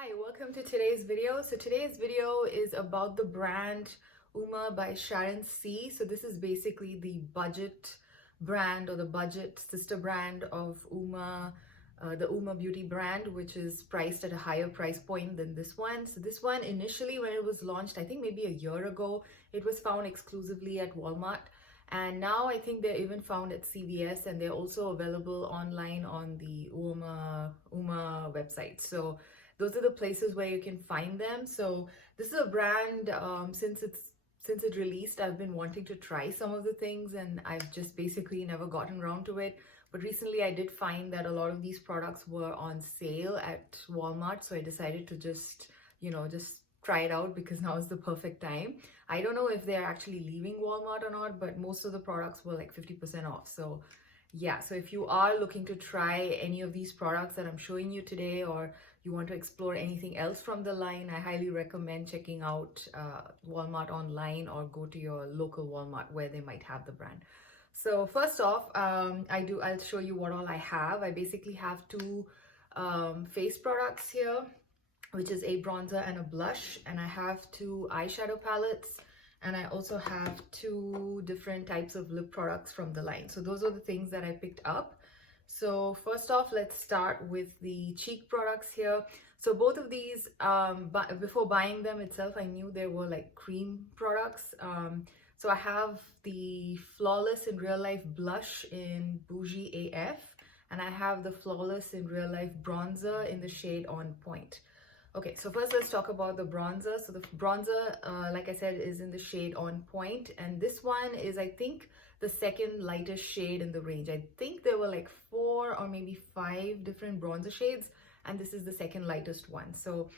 Hi, welcome to today's video. So today's video is about the brand Uoma by Sharon C. So this is basically the budget brand or the budget sister brand of Uoma, the Uoma beauty brand, which is priced at a higher price point than this one. So this one initially when it was launched, I think maybe a year ago, it was found exclusively at Walmart. And now I think they're even found at CVS, and they're also available online on the Uoma website. So those are the places where you can find them. So this is a brand, since it released, I've been wanting to try some of the things, and I've just basically never gotten around to it. But recently I did find that a lot of these products were on sale at Walmart, so I decided to just try it out because now is the perfect time. I don't know if they're actually leaving Walmart or not, but most of the products were like 50% off. So yeah, so if you are looking to try any of these products that I'm showing you today, or you want to explore anything else from the line, I highly recommend checking out Walmart online, or go to your local Walmart where they might have the brand. So first off, I'll show you what all I have. I basically have two face products here, which is a bronzer and a blush, and I have two eyeshadow palettes, and I also have two different types of lip products from the line. So those are the things that I picked up. So first off, let's start with the cheek products here. So both of these, before buying them itself, I knew they were like cream products. So I have the Flawless in Real Life Blush in Bougie AF, and I have the Flawless in Real Life Bronzer in the shade On Point. Okay, so first let's talk about the bronzer. So the bronzer, like I said, is in the shade On Point, and this one is, I think, the second lightest shade in the range. I think there were like 4 or maybe 5 different bronzer shades, and this is the second lightest one. So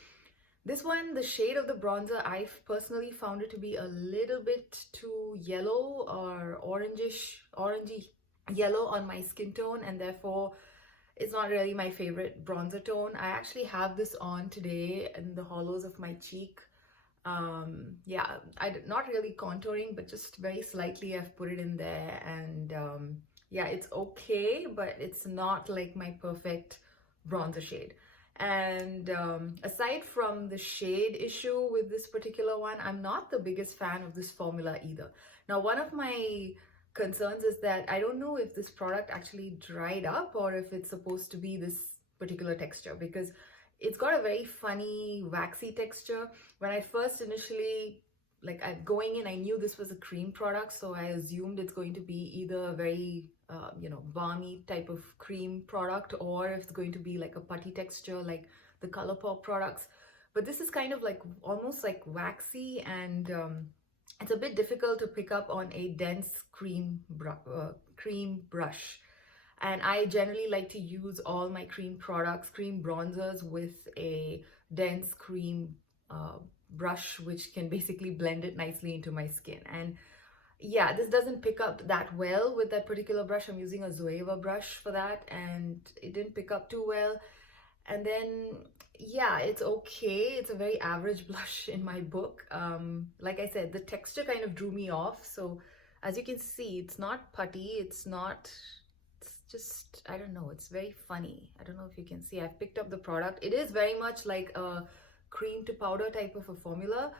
this one, the shade of the bronzer, I personally found it to be a little bit too yellow or orangey yellow on my skin tone, and therefore it's not really my favorite bronzer tone. I actually have this on today in the hollows of my cheek. Yeah, not really contouring, but just very slightly I've put it in there, and yeah, it's okay, but it's not like my perfect bronzer shade. And aside from the shade issue with this particular one, I'm not the biggest fan of this formula either. Now, one of my concerns is that I don't know if this product actually dried up, or if it's supposed to be this particular texture, because it's got a very funny waxy texture. When I first initially, going in, I knew this was a cream product, so I assumed it's going to be either a very balmy type of cream product, or if it's going to be like a putty texture like the ColourPop products. But this is kind of like almost like waxy, and it's a bit difficult to pick up on a dense cream brush. And I generally like to use all my cream products, cream bronzers, with a dense cream brush, which can basically blend it nicely into my skin. And yeah, this doesn't pick up that well with that particular brush. I'm using a Zoeva brush for that, and it didn't pick up too well. And then yeah, it's okay. It's a very average blush in my book. Like I said, the texture kind of drew me off. So as you can see, it's not putty, it's just, I don't know, it's very funny. I don't know if you can see, I've picked up the product. It is very much like a cream to powder type of a formula,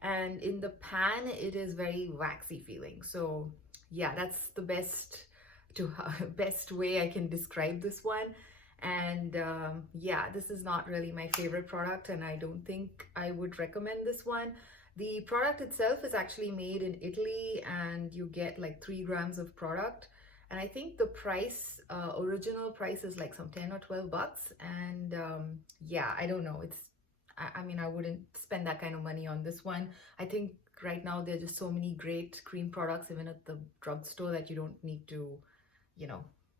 and in the pan it is very waxy feeling. So yeah, that's the best way I can describe this one. And yeah, this is not really my favorite product, and I don't think I would recommend this one. The product itself is actually made in Italy, and you get like 3 grams of product, and I think the price, original price, is like some 10 or 12 bucks. And yeah, I don't know, I mean, I wouldn't spend that kind of money on this one. I think right now there are just so many great cream products even at the drugstore that you don't need to,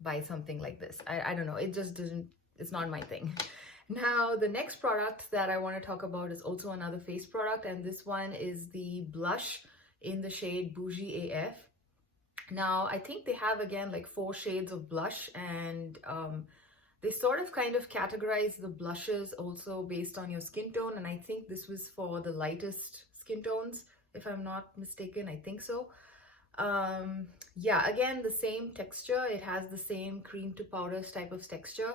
buy something like this. I don't know, it just doesn't, it's not my thing. Now, the next product that I want to talk about is also another face product, and this one is the blush in the shade Bougie AF. Now, I think they have, again, like 4 shades of blush, and they sort of kind of categorize the blushes also based on your skin tone, and I think this was for the lightest skin tones, if I'm not mistaken. I think so. Yeah, again, the same texture. It has the same cream to powder type of texture.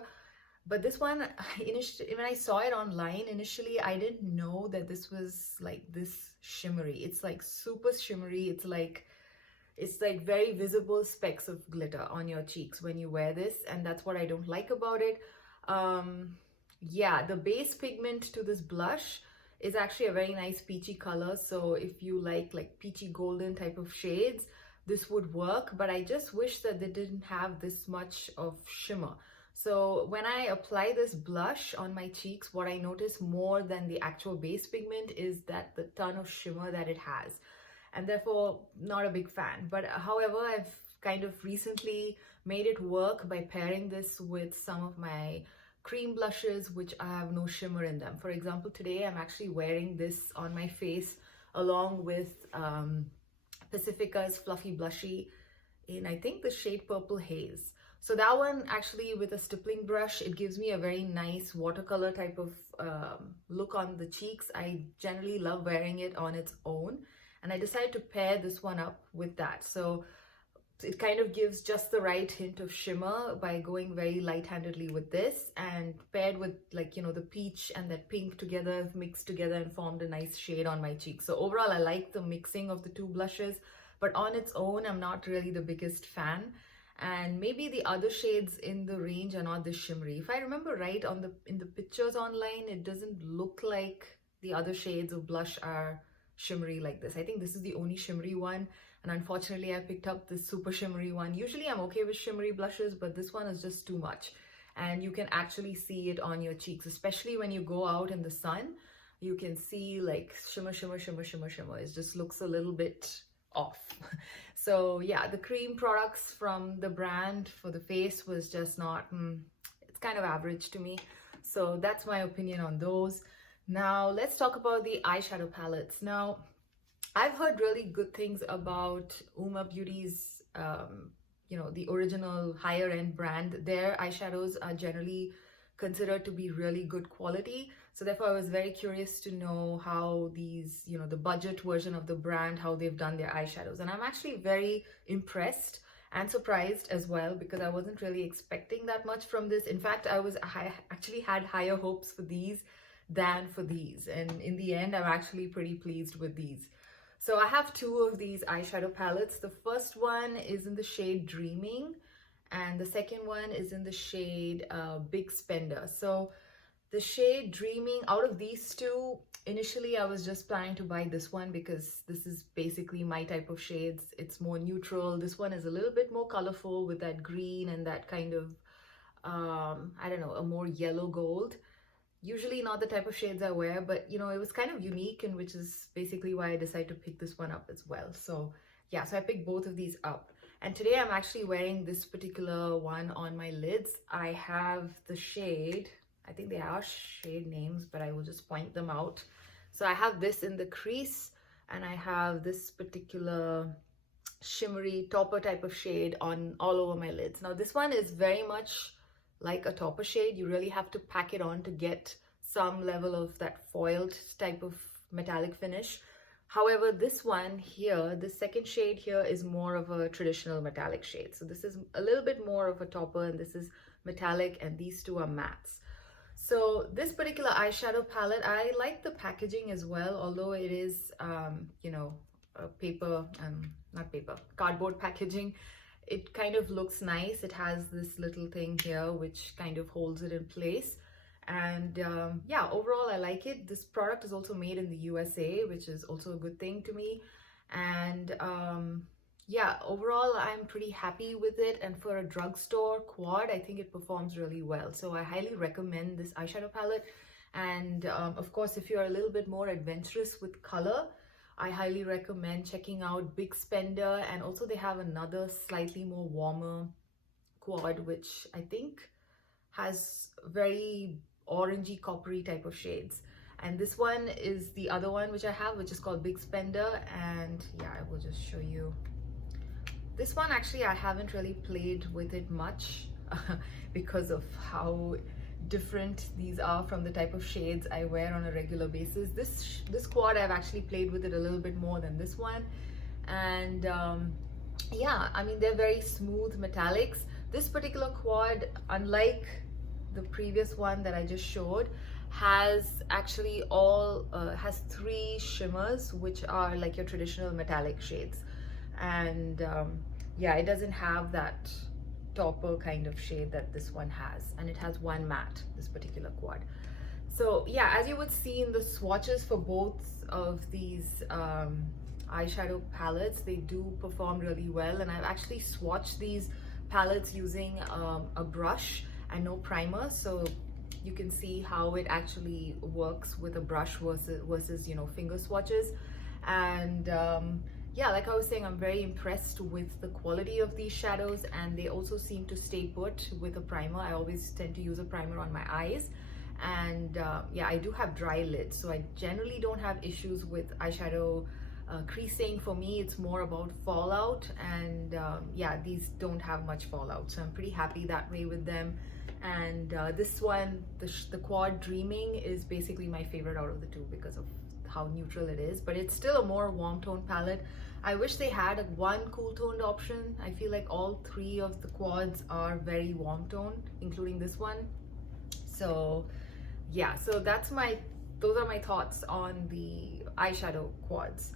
But this one, initially, when I saw it online, initially, I didn't know that this was like this shimmery. It's like super shimmery. It's like very visible specks of glitter on your cheeks when you wear this, and that's what I don't like about it. Yeah, the base pigment to this blush is actually a very nice peachy color. So if you like peachy golden type of shades, this would work, but I just wish that they didn't have this much of shimmer. So when I apply this blush on my cheeks, what I notice more than the actual base pigment is that the ton of shimmer that it has, and therefore not a big fan. But however, I've kind of recently made it work by pairing this with some of my cream blushes which have no shimmer in them. For example, today I'm actually wearing this on my face along with Pacifica's Fluffy Blushy in, I think, the shade Purple Haze. So that one, actually, with a stippling brush, it gives me a very nice watercolor type of look on the cheeks. I generally love wearing it on its own, and I decided to pair this one up with that. So it kind of gives just the right hint of shimmer by going very light-handedly with this, and paired with, like, you know, the peach and that pink together, mixed together and formed a nice shade on my cheeks. So overall, I like the mixing of the two blushes, but on its own, I'm not really the biggest fan. And maybe the other shades in the range are not this shimmery. If I remember right, in the pictures online, it doesn't look like the other shades of blush are shimmery like this. I think this is the only shimmery one, and unfortunately I picked up this super shimmery one. Usually I'm okay with shimmery blushes, but this one is just too much, and you can actually see it on your cheeks, especially when you go out in the sun. You can see like shimmer, shimmer, shimmer, shimmer, shimmer. It just looks a little bit off. So yeah, the cream products from the brand for the face was just not, it's kind of average to me. So that's my opinion on those. Now let's talk about the eyeshadow palettes. Now, I've heard really good things about Uoma Beauty's, you know, the original higher end brand. Their eyeshadows are generally considered to be really good quality. So therefore I was very curious to know how these, you know, the budget version of the brand, how they've done their eyeshadows. And I'm actually very impressed and surprised as well, because I wasn't really expecting that much from this. In fact, I actually had higher hopes for these than for these, and in the end I'm actually pretty pleased with these. So I have two of these eyeshadow palettes. The first one is in the shade Dreaming, and the second one is in the shade Big Spender. So the shade Dreaming, out of these two, initially I was just planning to buy this one because this is basically my type of shades. It's more neutral. This one is a little bit more colorful with that green and that kind of I don't know, a more yellow gold. Usually not the type of shades I wear, but you know, it was kind of unique, and which is basically why I decided to pick this one up as well. So yeah, so I picked both of these up. And today I'm actually wearing this particular one on my lids. I have the shade, I think they are shade names, but I will just point them out. So I have this in the crease, and I have this particular shimmery topper type of shade on all over my lids. Now this one is very much like a topper shade. You really have to pack it on to get some level of that foiled type of metallic finish. However, this one here, the second shade here, is more of a traditional metallic shade. So this is a little bit more of a topper, and this is metallic, and these two are mattes. So this particular eyeshadow palette, I like the packaging as well, although it is, you know, cardboard packaging. It kind of looks nice. It has this little thing here which kind of holds it in place. And yeah, overall I like it. This product is also made in the USA, which is also a good thing to me. And yeah, overall I'm pretty happy with it. And for a drugstore quad, I think it performs really well. So I highly recommend this eyeshadow palette. And of course, if you're a little bit more adventurous with color, I highly recommend checking out Big Spender. And also they have another slightly more warmer quad, which I think has very orangey coppery type of shades. And this one is the other one which I have, which is called Big Spender. And yeah, I will just show you. This one, actually, I haven't really played with it much because of how different these are from the type of shades I wear on a regular basis. This quad, I've actually played with it a little bit more than this one. And yeah, I mean, they're very smooth metallics. This particular quad, unlike the previous one that I just showed has actually has 3 shimmers, which are like your traditional metallic shades. And yeah, it doesn't have that topper kind of shade that this one has, and it has 1 matte, this particular quad. So yeah, as you would see in the swatches for both of these eyeshadow palettes, they do perform really well. And I've actually swatched these palettes using a brush and no primer, so you can see how it actually works with a brush versus you know, finger swatches. And yeah, like I was saying, I'm very impressed with the quality of these shadows, and they also seem to stay put with a primer. I always tend to use a primer on my eyes. And yeah, I do have dry lids, so I generally don't have issues with eyeshadow creasing. For me, it's more about fallout, and yeah, these don't have much fallout, so I'm pretty happy that way with them. And this one, the quad Dreaming, is basically my favorite out of the 2 because of how neutral it is, but it's still a more warm tone palette. I wish they had one cool toned option. I feel like all 3 of the quads are very warm tone, including this one. So yeah, so those are my thoughts on the eyeshadow quads.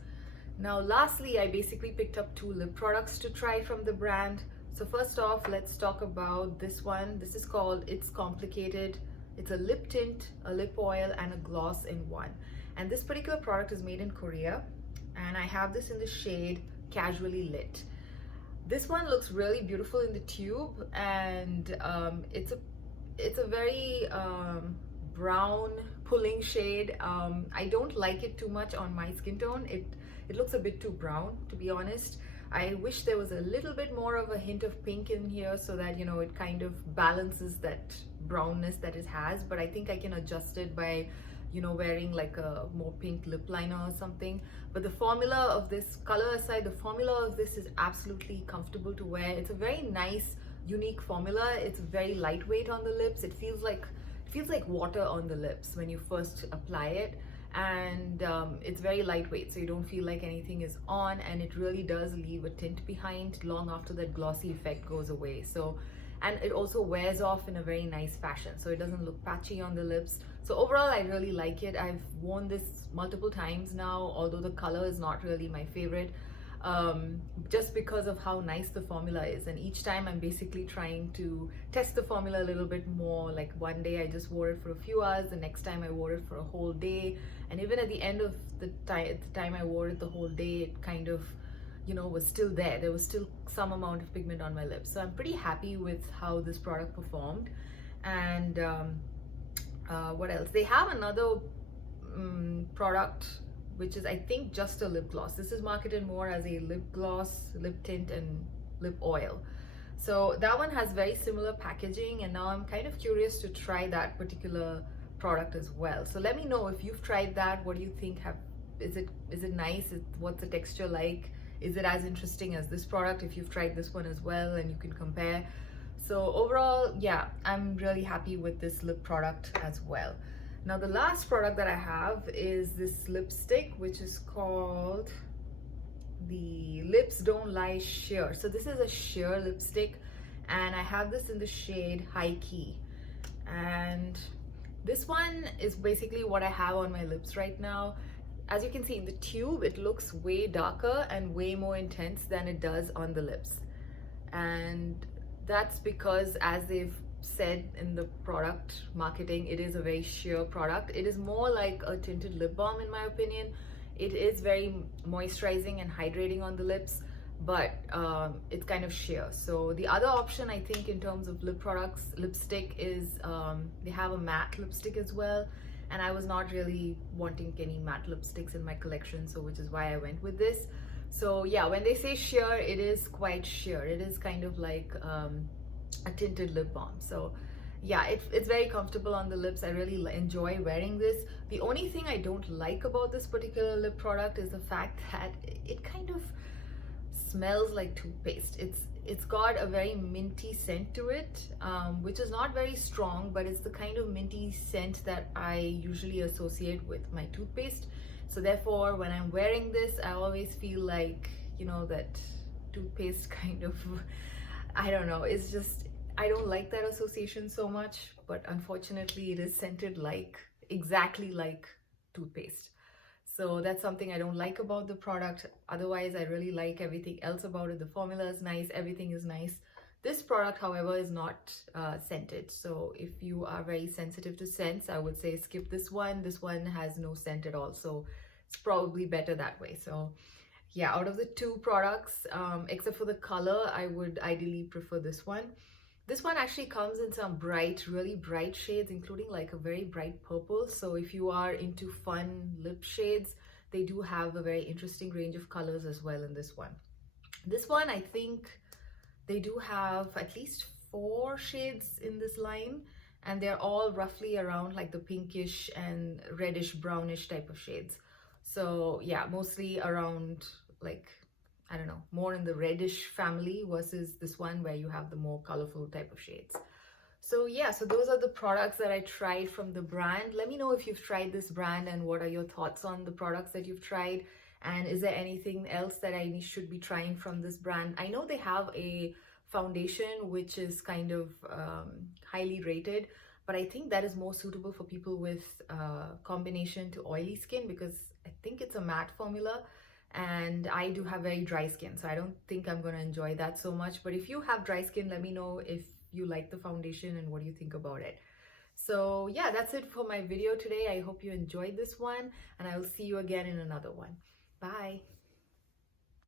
Now lastly, I basically picked up 2 lip products to try from the brand. So first off, let's talk about this one. This is called It's Complicated. It's a lip tint, a lip oil, and a gloss in one. And this particular product is made in Korea, and I have this in the shade Casually Lit. This one looks really beautiful in the tube, and it's a very brown pulling shade. I don't like it too much on my skin tone. It looks a bit too brown, to be honest. I wish there was a little bit more of a hint of pink in here, so that, you know, it kind of balances that brownness that it has. But I think I can adjust it by, you know, wearing like a more pink lip liner or something. But the formula of this, color aside, the formula of this is absolutely comfortable to wear. It's a very nice, unique formula. It's very lightweight on the lips. It feels like water on the lips when you first apply it. And it's very lightweight, so you don't feel like anything is on, and it really does leave a tint behind long after that glossy effect goes away. So, and it also wears off in a very nice fashion, so it doesn't look patchy on the lips. So overall, I really like it. I've worn this multiple times now, although the color is not really my favorite, just because of how nice the formula is. And each time I'm basically trying to test the formula a little bit more. Like one day I just wore it for a few hours, the next time I wore it for a whole day, and even at the end of the time I wore it the whole day, it kind of, you know, was still there was still some amount of pigment on my lips. So I'm pretty happy with how this product performed. And what else, they have another product which is, I think, just a lip gloss. This is marketed more as a lip gloss, lip tint, and lip oil. So that one has very similar packaging, and now I'm kind of curious to try that particular product as well. So let me know if you've tried that. What do you think? Is it nice? What's the texture like? Is it as interesting as this product if you've tried this one as well, and you can compare? So overall, yeah, I'm really happy with this lip product as well. Now the last product that I have is this lipstick, which is called the Lips Don't Lie Sheer. So this is a sheer lipstick, and I have this in the shade High Key. And this one is basically what I have on my lips right now. As you can see in the tube, it looks way darker and way more intense than it does on the lips. And that's because, as they've said in the product marketing, it is a very sheer product. It is more like a tinted lip balm in my opinion. It is very moisturizing and hydrating on the lips, but it's kind of sheer. So the other option, I think, in terms of lip products, lipstick, is they have a matte lipstick as well, and I was not really wanting any matte lipsticks in my collection, so which is why I went with this. So yeah, when they say sheer, it is quite sheer. It is kind of like a tinted lip balm. So yeah, it's very comfortable on the lips. I really enjoy wearing this. The only thing I don't like about this particular lip product is the fact that it kind of smells like toothpaste. It's got a very minty scent to it, which is not very strong, but it's the kind of minty scent that I usually associate with my toothpaste. So therefore, when I'm wearing this, I always feel like, you know, that toothpaste kind of, I don't know, it's just, I don't like that association so much, but unfortunately it is scented exactly like toothpaste. So that's something I don't like about the product. Otherwise, I really like everything else about it. The formula is nice, everything is nice. This product, however, is not scented. So if you are very sensitive to scents, I would say skip this one. This one has no scent at all. So it's probably better that way. So yeah, out of the two products, except for the color, I would ideally prefer this one. This one actually comes in some bright, really bright shades, including like a very bright purple. So if you are into fun lip shades, they do have a very interesting range of colors as well in this one. This one, I think they do have at least 4 shades in this line, and they're all roughly around like the pinkish and reddish brownish type of shades. So yeah, mostly around like, I don't know, more in the reddish family versus this one where you have the more colorful type of shades. So yeah, so those are the products that I tried from the brand. Let me know if you've tried this brand and what are your thoughts on the products that you've tried. And is there anything else that I should be trying from this brand? I know they have a foundation which is kind of highly rated, but I think that is more suitable for people with combination to oily skin, because I think it's a matte formula. And I do have very dry skin, so I don't think I'm going to enjoy that so much. But if you have dry skin, let me know if you like the foundation and what you think about it. So yeah, that's it for my video today. I hope you enjoyed this one, and I will see you again in another one. Bye.